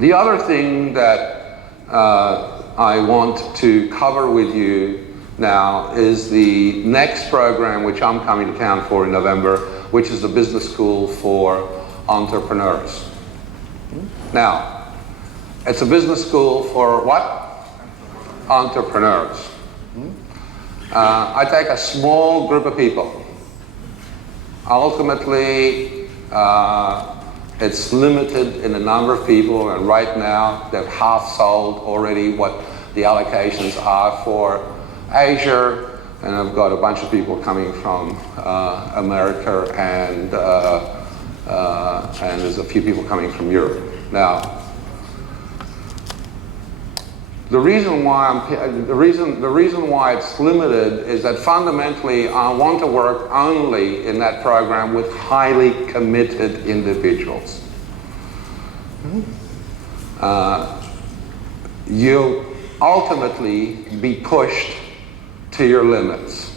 The other thing that I want to cover with you now is the next program which I'm coming to town for in November, which is the Business School for Entrepreneurs. Now, it's a business school for what? Entrepreneurs. I take a small group of people. Ultimately, it's limited in the number of people, and right now they've half sold already what the allocations are for Asia, and I've got a bunch of people coming from America, and there's a few people coming from Europe. Now, the reason why it's limited is that fundamentally I want to work only in that program with highly committed individuals. You'll ultimately be pushed to your limits.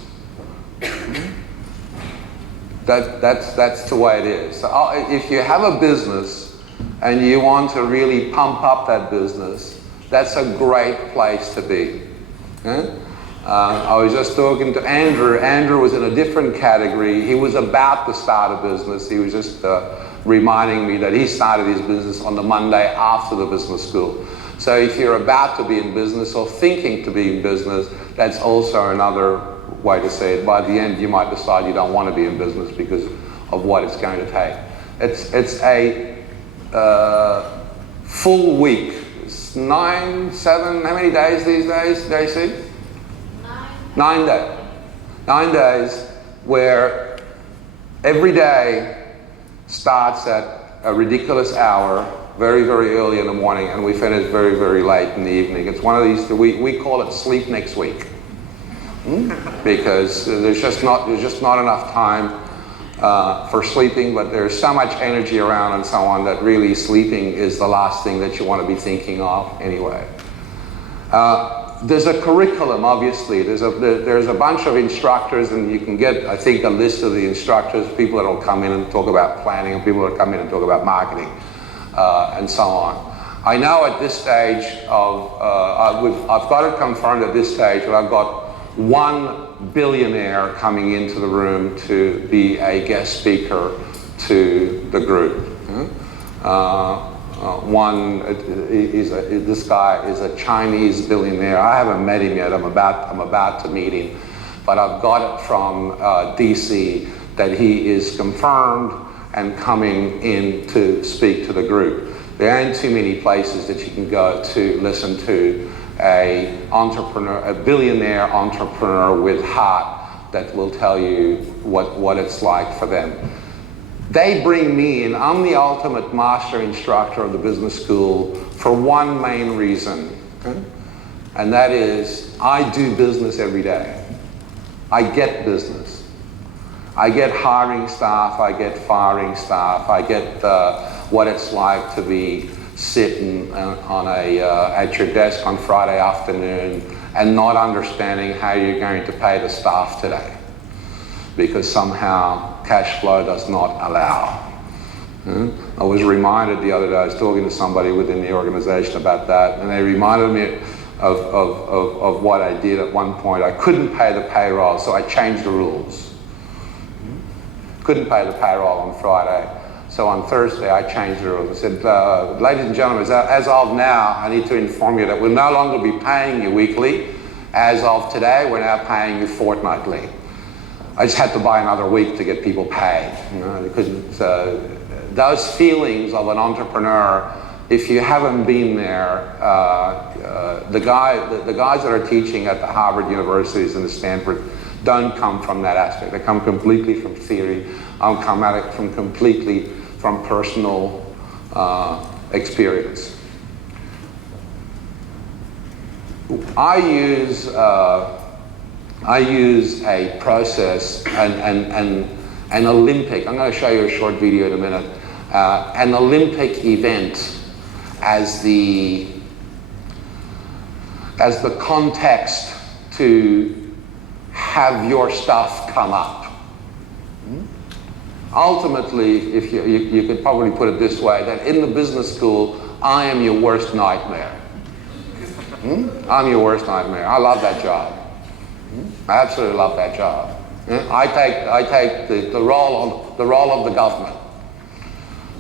That's the way it is. So if you have a business and you want to really pump up that business, that's a great place to be. I was just talking to Andrew. Andrew was in a different category. He was about to start a business. He was just reminding me that he started his business on the Monday after the business school. So if you're about to be in business or thinking to be in business, that's also another way to say it. By the end, you might decide you don't want to be in business because of what it's going to take. It's a full week. 9, 7, how many days these days, JC? 9 days. 9 days where every day starts at a ridiculous hour, very, very early in the morning, and we finish very, very late in the evening. It's one of these, we call it sleep next week. Because there's just not enough time for sleeping, but there's so much energy around and so on that really sleeping is the last thing that you want to be thinking of anyway. There's a curriculum, obviously. There's a bunch of instructors, and you can get, I think, a list of the instructors, people that will come in and talk about planning, and people that come in and talk about marketing, and so on. I know at this stage I've got it confirmed at this stage that I've got one billionaire coming into the room to be a guest speaker to the group. This guy is a Chinese billionaire. I haven't met him yet. I'm about to meet him, but I've got it from DC that he is confirmed and coming in to speak to the group. There ain't too many places that you can go to listen to a billionaire entrepreneur with heart that will tell you what it's like for them. They bring me in. I'm the ultimate master instructor of the business school for one main reason, and that is I do business every day. I get business. I get hiring staff, I get firing staff, I get what it's like to be sitting at your desk on Friday afternoon and not understanding how you're going to pay the staff today because somehow cash flow does not allow. I was reminded the other day, I was talking to somebody within the organization about that, and they reminded me of what I did at one point. I couldn't pay the payroll, so I changed the rules. Couldn't pay the payroll on Friday. So on Thursday, I changed the rules. I said, ladies and gentlemen, as of now, I need to inform you that we'll no longer be paying you weekly. As of today, we're now paying you fortnightly. I just had to buy another week to get people paid, because those feelings of an entrepreneur, if you haven't been there, the guys that are teaching at the Harvard universities and the Stanford don't come from that aspect. They come completely from theory. I'm come at it from completely from personal experience. I use a process, an Olympic. I'm going to show you a short video in a minute. An Olympic event as the context to have your stuff come up. Ultimately, if you could probably put it this way, that in the business school, I am your worst nightmare. I'm your worst nightmare. I love that job. I absolutely love that job. I take the role of the government.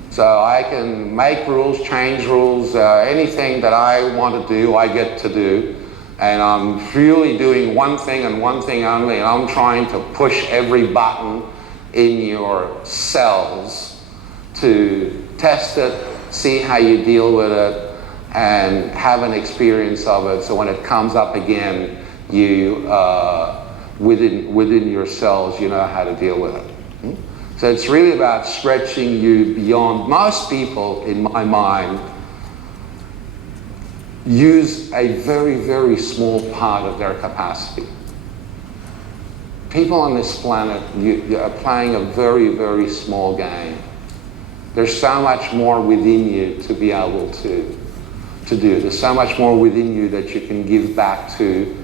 So I can make rules, change rules, anything that I want to do, I get to do. And I'm really doing one thing and one thing only, and I'm trying to push every button in your cells to test it, see how you deal with it, and have an experience of it, so when it comes up again, you within your cells, you know how to deal with it. So it's really about stretching you beyond. Most people, in my mind, use a very, very small part of their capacity. People on this planet you are playing a very, very small game. There's so much more within you to be able to do. There's so much more within you that you can give back to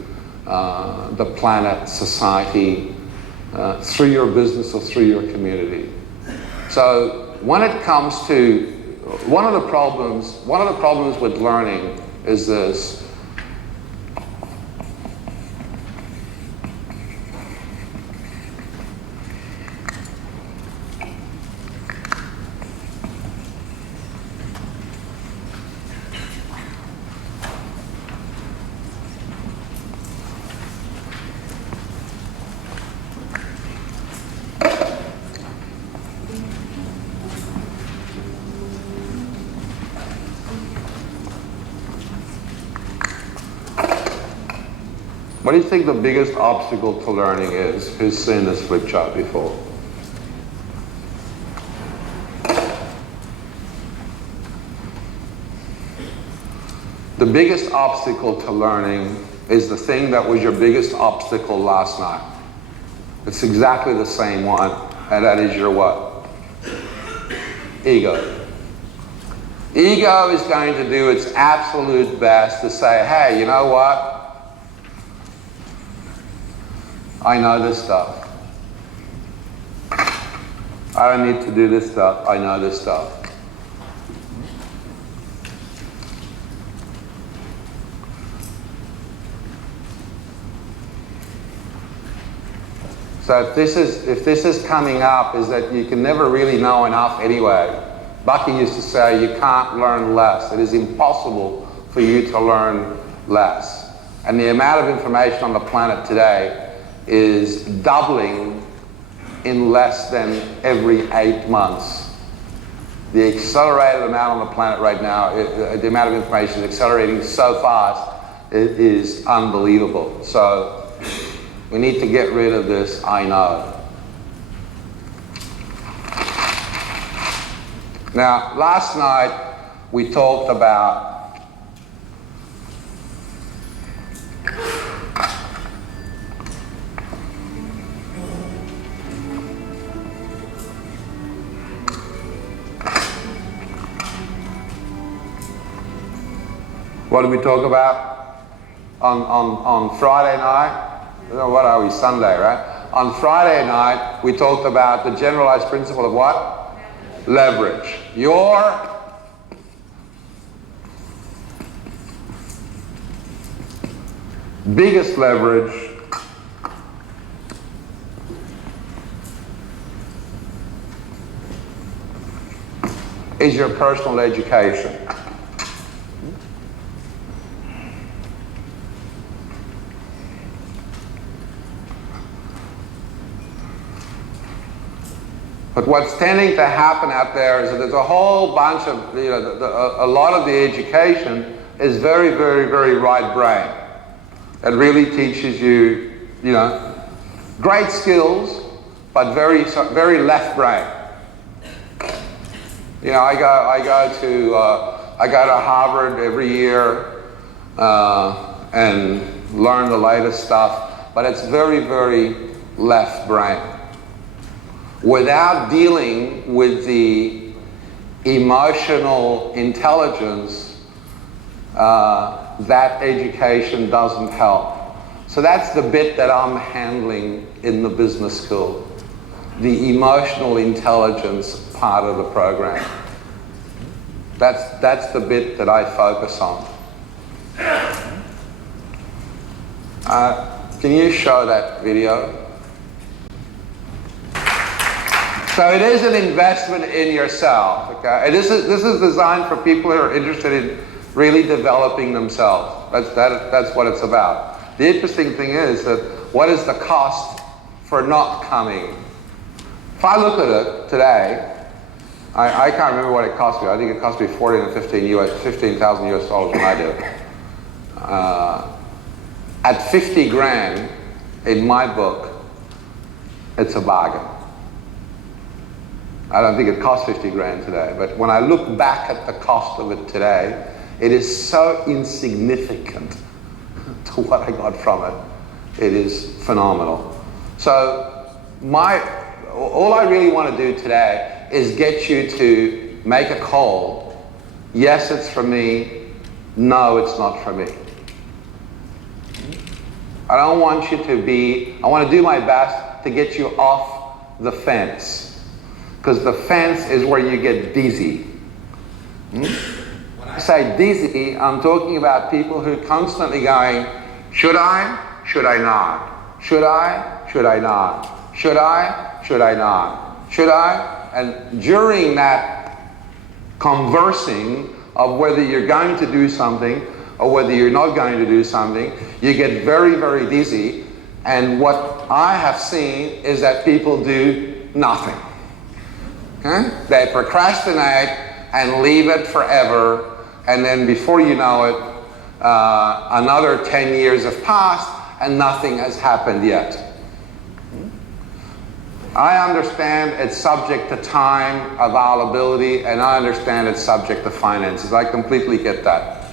the planet, society, through your business or through your community. So when it comes to one of the problems with learning is this. What do you think the biggest obstacle to learning is? Who's seen this flip chart before? The biggest obstacle to learning is the thing that was your biggest obstacle last night. It's exactly the same one, and that is your what? Ego. Ego is going to do its absolute best to say, hey, you know what? I know this stuff. I don't need to do this stuff. I know this stuff. So if this is coming up, is that you can never really know enough anyway. Bucky used to say you can't learn less. It is impossible for you to learn less. And the amount of information on the planet today is doubling in less than every 8 months. The accelerated amount on the planet right now, the amount of information is accelerating so fast, it is unbelievable. So we need to get rid of this I know. Now, last night we talked about what did we talk about on Friday night? What are we, Sunday, right? On Friday night, we talked about the generalized principle of what? Leverage. Your biggest leverage is your personal education. But what's tending to happen out there is that there's a whole bunch of, a lot of the education is very, very, very right brain. It really teaches you, great skills, but very, very left brain. I go to Harvard every year and learn the latest stuff, but it's very, very left brain. Without dealing with the emotional intelligence, that education doesn't help. So that's the bit that I'm handling in the business school, the emotional intelligence part of the program. That's the bit that I focus on. Can you show that video? So it is an investment in yourself, okay? And this is designed for people who are interested in really developing themselves. That's what it's about. The interesting thing is that what is the cost for not coming? If I look at it today, I can't remember what it cost me. I think it cost me 15,000 US dollars when I did it. At 50 grand, in my book, it's a bargain. I don't think it costs 50 grand today, but when I look back at the cost of it today, it is so insignificant to what I got from it. It is phenomenal. So all I really want to do today is get you to make a call. Yes, it's for me. No, it's not for me. I don't want you to be, I want to do my best to get you off the fence. Because the fence is where you get dizzy. When I say dizzy, I'm talking about people who are constantly going, should I? Should I not? Should I? Should I not? Should I? Should I not? Should I? And during that conversing of whether you're going to do something or whether you're not going to do something, you get very, very dizzy. And what I have seen is that people do nothing. They procrastinate and leave it forever, and then before you know it, another 10 years have passed and nothing has happened yet. I understand it's subject to time, availability, and I understand it's subject to finances. I completely get that.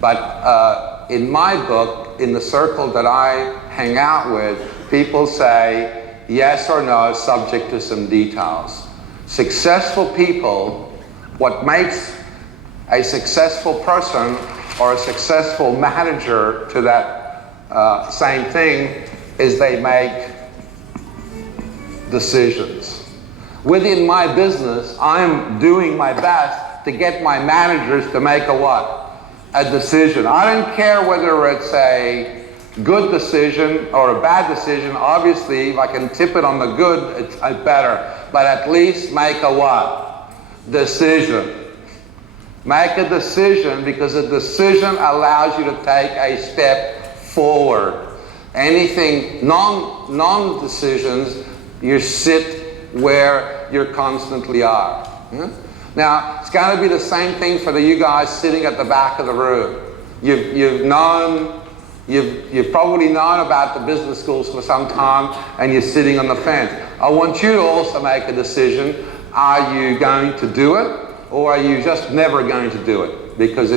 But in my book, in the circle that I hang out with, people say yes or no, subject to some details. Successful people, what makes a successful person or a successful manager to that same thing is they make decisions. Within my business, I'm doing my best to get my managers to make a what? A decision. I don't care whether it's a good decision or a bad decision. Obviously, if I can tip it on the good, it's better. But at least make a what? Decision. Make a decision, because a decision allows you to take a step forward. Anything, non-decisions, you sit where you constantly are. Now, it's going to be the same thing for you guys sitting at the back of the room. You've probably known about the business schools for some time, and you're sitting on the fence. I want you to also make a decision. Are you going to do it, or are you just never going to do it? Because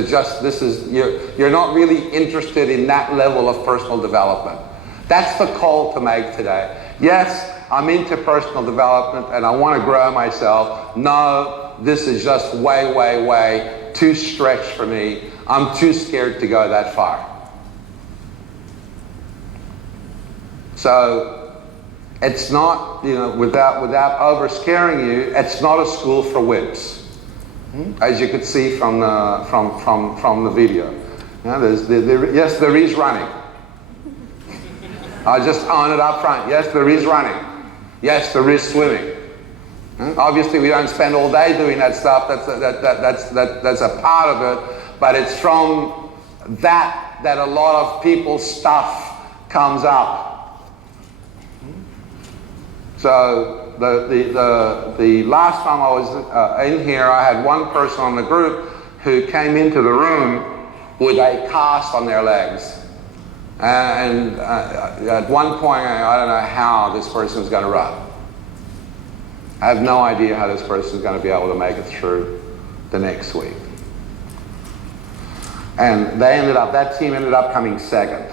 you're not really interested in that level of personal development. That's the call to make today. Yes, I'm into personal development and I want to grow myself. No, this is just way, way, way too stretched for me. I'm too scared to go that far. So it's not, without over scaring you, it's not a school for wimps, as you could see from the video. Yes, there is running. I'll just own it up front. Yes, there is running. Yes, there is swimming. Obviously, we don't spend all day doing that stuff. That's a part of it, but it's from that a lot of people's stuff comes up. So the last time I was in here, I had one person on the group who came into the room with a cast on their legs. And at one point, I don't know how this person's going to run. I have no idea how this person's going to be able to make it through the next week. And that team ended up coming second.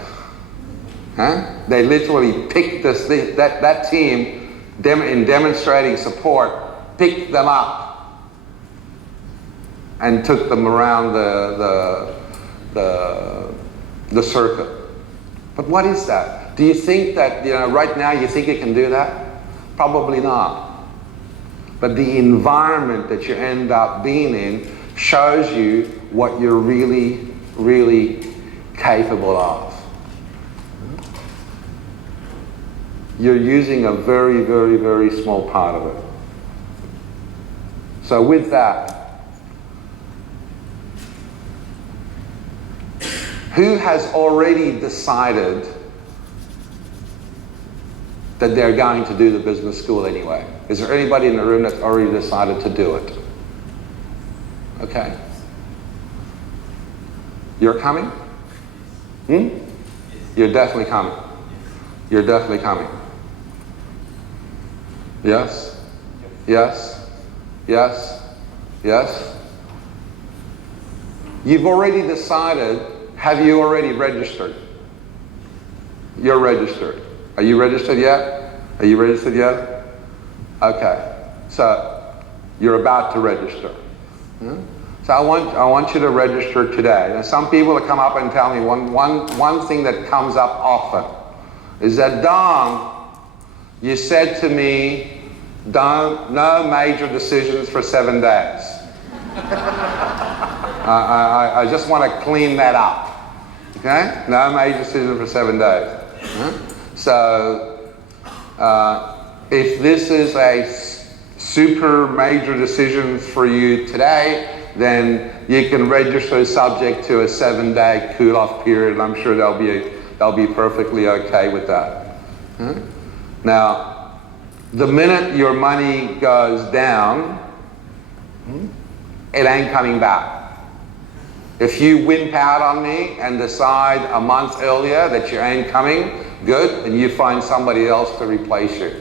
They literally picked that team, in demonstrating support, picked them up and took them around the circuit. But what is that? Do you think that, right now you think you can do that? Probably not. But the environment that you end up being in shows you what you're really, really capable of. You're using a very, very, very small part of it. So with that, who has already decided that they're going to do the business school anyway? Is there anybody in the room that's already decided to do it? Okay. You're coming? You're definitely coming. You're definitely coming. Yes? Yes? Yes? Yes? You've already decided. Have you already registered? You're registered. Are you registered yet? Are you registered yet? Okay. So you're about to register. So I want you to register today. Now, some people will come up and tell me one thing that comes up often is that, Dom, you said to me, no major decisions for 7 days. I just want to clean that up. Okay? No major decisions for 7 days. So if this is a super major decision for you today, then you can register subject to a 7-day cool-off period, and I'm sure they'll be perfectly okay with that. Now, the minute your money goes down, it ain't coming back. If you wimp out on me and decide a month earlier that you ain't coming, good, and you find somebody else to replace you.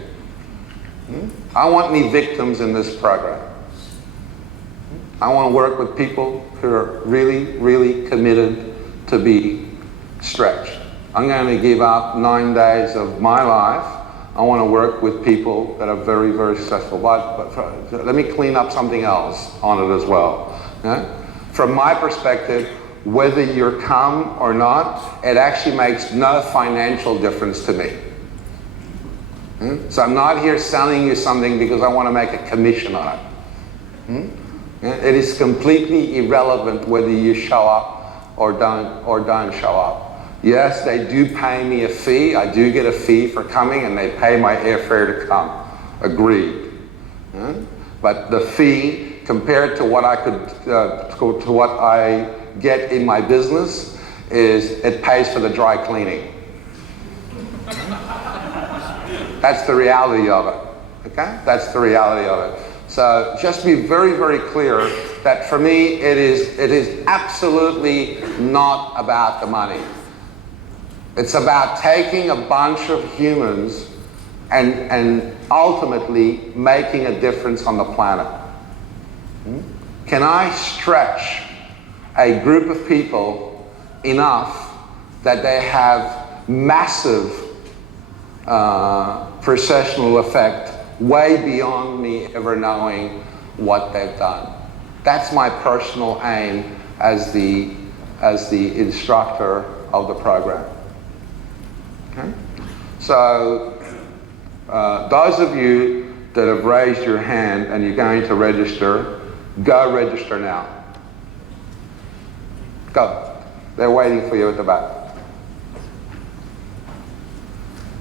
I want any victims in this program. I want to work with people who are really, really committed to be stretched. I'm going to give up 9 days of my life. I want to work with people that are very, very successful. But let me clean up something else on it as well. Okay? From my perspective, whether you're come or not, it actually makes no financial difference to me. So I'm not here selling you something because I want to make a commission on it. It is completely irrelevant whether you show up or don't show up. Yes, they do pay me a fee. I do get a fee for coming, and they pay my airfare to come. Agreed. But the fee, compared to what I to what I get in my business, is it pays for the dry cleaning. That's the reality of it. Okay? That's the reality of it. So just be very, very clear that for me, it is absolutely not about the money. It's about taking a bunch of humans and ultimately making a difference on the planet. Can I stretch a group of people enough that they have massive processional effect way beyond me ever knowing what they've done? That's my personal aim as the instructor of the program. Okay? So those of you that have raised your hand and you're going to register, go register now. Go. They're waiting for you at the back.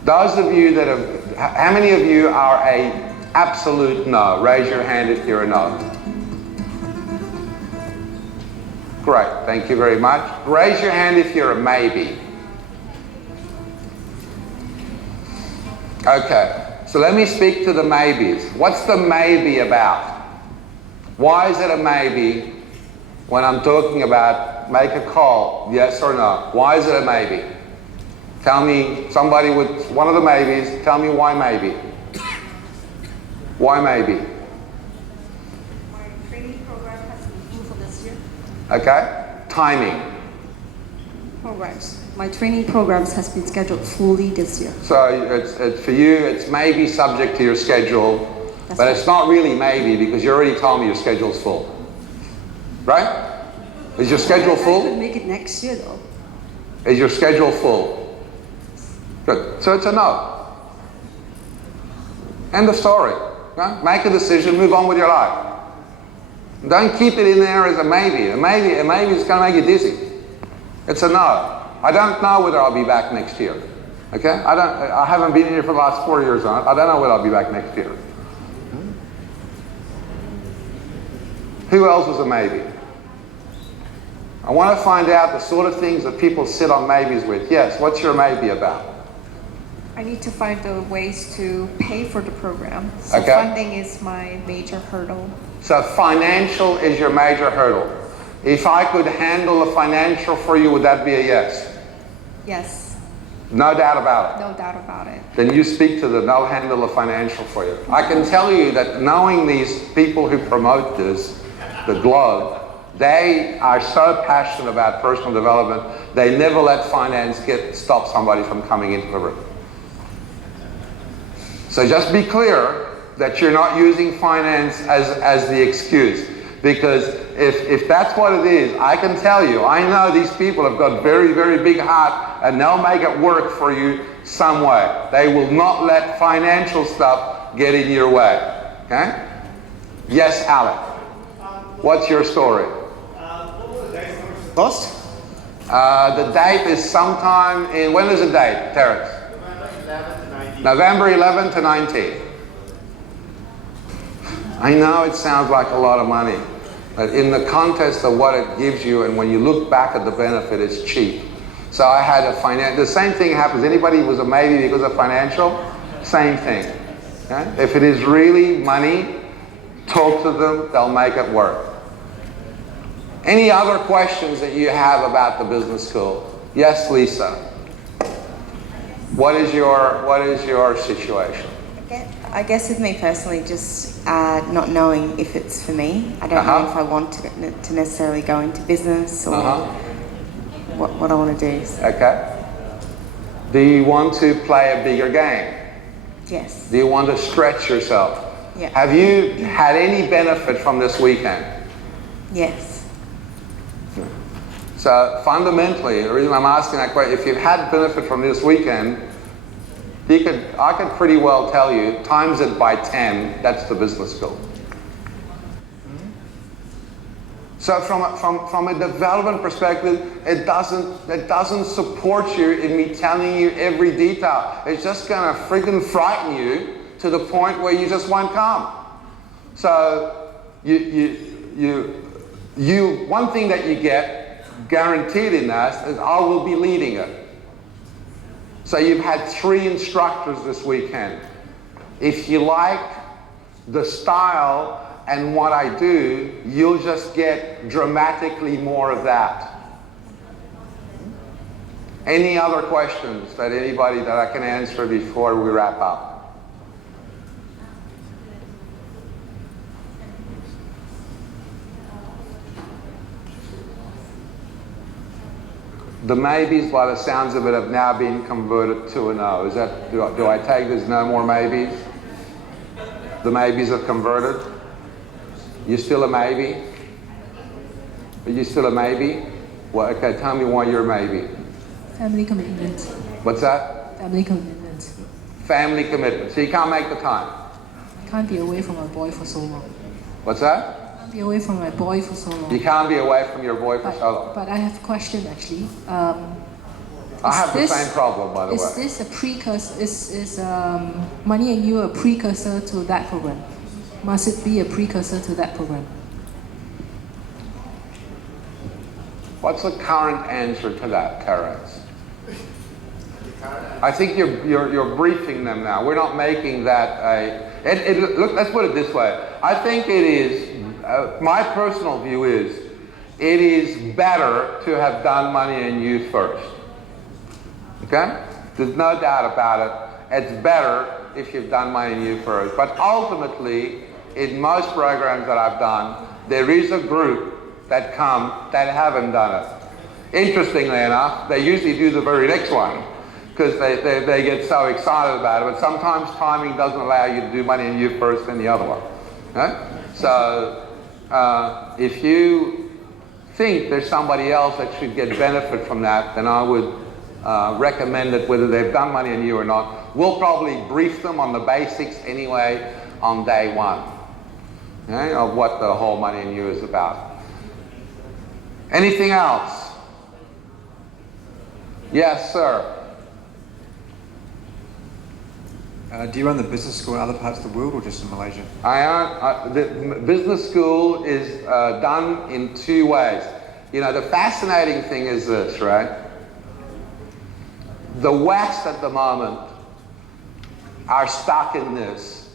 Those of you that have, how many of you are a absolute no? Raise your hand if you're a no. Great, thank you very much. Raise your hand if you're a maybe. Okay, so let me speak to the maybes. What's the maybe about? Why is it a maybe when I'm talking about make a call, yes or no? Why is it a maybe? Tell me, somebody with one of the maybes, tell me why maybe. Why maybe? My training program has been full for this year. Okay, timing. Programs. My training programs has been scheduled fully this year. So it's for you, it's maybe subject to your schedule, That's but right. it's not really maybe because you already told me your schedule's full. Right? Is your schedule I could full? make it next year though. Is your schedule full? Good. So it's a no. End of story. Okay? Make a decision, move on with your life. Don't keep it in there as a maybe. A maybe is going to make you dizzy. It's a no. I don't know whether I'll be back next year. Okay? I haven't been here for the last 4 years on it. I don't know whether I'll be back next year. Who else was a maybe? I want to find out the sort of things that people sit on maybes with. Yes, what's your maybe about? I need to find the ways to pay for the program. So Okay. funding is my major hurdle. So financial is your major hurdle. If I could handle the financial for you, would that be a yes? Yes, No doubt about it. no doubt about it. Then you speak to them, they'll handle the financial for you. I can tell you that knowing these people who promote this, the Globe, they are so passionate about personal development, they never let finance stop somebody from coming into the room. So just be clear that you're not using finance as the excuse. Because if that's what it is, I can tell you, I know these people have got very, very big heart and they'll make it work for you some way. They will not let financial stuff get in your way. Okay? Yes, Alec. What's your story? What was the date for the cost? The date is sometime in, when is the date, Terence? November 11 to 19. November 11 to 19. I know it sounds like a lot of money, but in the context of what it gives you and when you look back at the benefit, it's cheap. So I had the same thing happens. Anybody who was a maybe because of financial? Same thing. Okay? If it is really money, talk to them, they'll make it work. Any other questions that you have about the business school? Yes, Lisa. What is your situation? I guess with me personally, just not knowing if it's for me. I don't know if I want to necessarily go into business or what I want to do. Okay. Do you want to play a bigger game? Yes. Do you want to stretch yourself? Yeah. Have you had any benefit from this weekend? Yes. So fundamentally, the reason I'm asking that question, if you've had benefit from this weekend, I could pretty well tell you, times it by 10, that's the business school. So from a development perspective, it doesn't support you in me telling you every detail. It's just going to freaking frighten you to the point where you just won't come. So one thing that you get guaranteed in that is I will be leading it. So you've had 3 instructors this weekend. If you like the style and what I do, you'll just get dramatically more of that. Any other questions that anybody that I can answer before we wrap up? The maybes, by the sounds of it, have now been converted to a no. Is that, do I take there's no more maybes? The maybes have converted? You still a maybe? Are you still a maybe? Well, okay, tell me why you're a maybe. Family commitment. What's that? Family commitment. Family commitment. So you can't make the time. I can't be away from my boy for so long. What's that? I can't be away from my boy for so long. You can't be away from your boy for so long. But I have a question actually. I have the same problem, by the way. Is this a precursor? Is Money and You a precursor to that program? Must it be a precursor to that program? What's the current answer to that, Terence? I think you're briefing them now. We're not making that a... Look, let's put it this way. I think it is, my personal view is, it is better to have done Money and You first. Okay? There's no doubt about it. It's better if you've done Money and You first. But ultimately, in most programs that I've done, there is a group that come that haven't done it. Interestingly enough, they usually do the very next one because they get so excited about it. But sometimes timing doesn't allow you to do Money and You first and the other one. Okay? So if you think there's somebody else that should get benefit from that, then I would recommend it whether they've done Money and You or not. We'll probably brief them on the basics anyway on day one. okay, of what the whole Money and You is about. Anything else? Yes, sir. Do you run the business school in other parts of the world or just in Malaysia? The business school is done in two ways. You know, the fascinating thing is this, right? The West at the moment are stuck in this.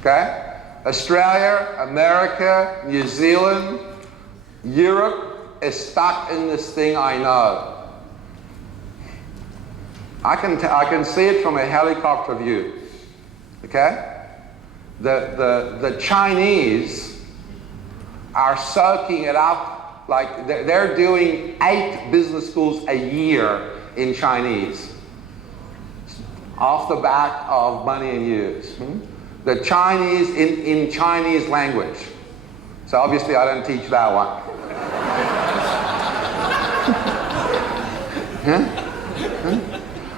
Okay? Australia, America, New Zealand, Europe is stuck in this thing, I know. I can see it from a helicopter view. Okay? The Chinese are soaking it up, like they're doing 8 business schools a year in Chinese, off the back of Money and Use. The Chinese in Chinese language. So obviously I don't teach that one.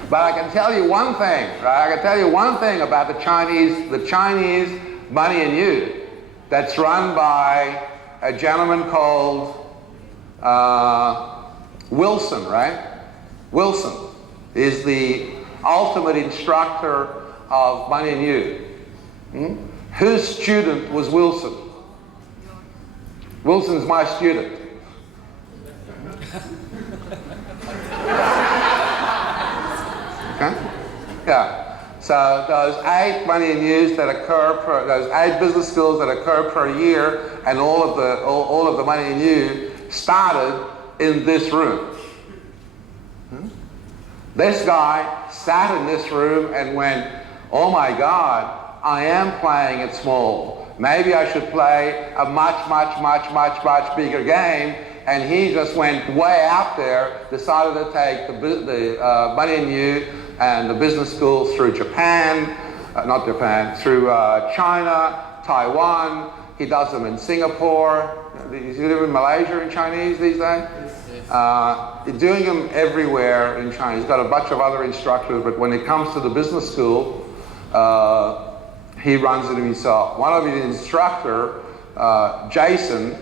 But I can tell you one thing, right? I can tell you one thing about the Chinese Money and You that's run by a gentleman called Wilson, right? Wilson is the ultimate instructor of Money and You. Whose student was Wilson? Wilson's my student. Okay? Yeah. So those 8 Money and Use that occur those 8 business schools that occur per year, and all of the Money and You started in this room. This guy sat in this room and went, "Oh my God, I am playing it small. Maybe I should play a much bigger game." And he just went way out there, decided to take the Money and You and the business schools through Japan, through China, Taiwan. He does them in Singapore. Is he live in Malaysia in Chinese these days? He's doing them everywhere in China. He's got a bunch of other instructors, but when it comes to the business school, he runs it himself. One of his instructor, Jason,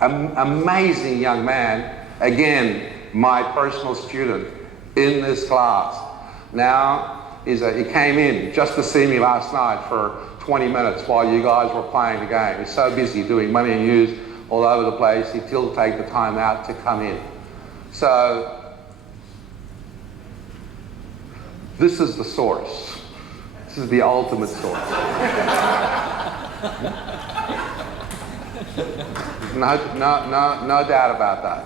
amazing young man, again, my personal student in this class. Now, he came in just to see me last night for 20 minutes while you guys were playing the game. He's so busy doing Money and Use all over the place, he'd still take the time out to come in. So, this is the source. This is the ultimate source. No doubt about that.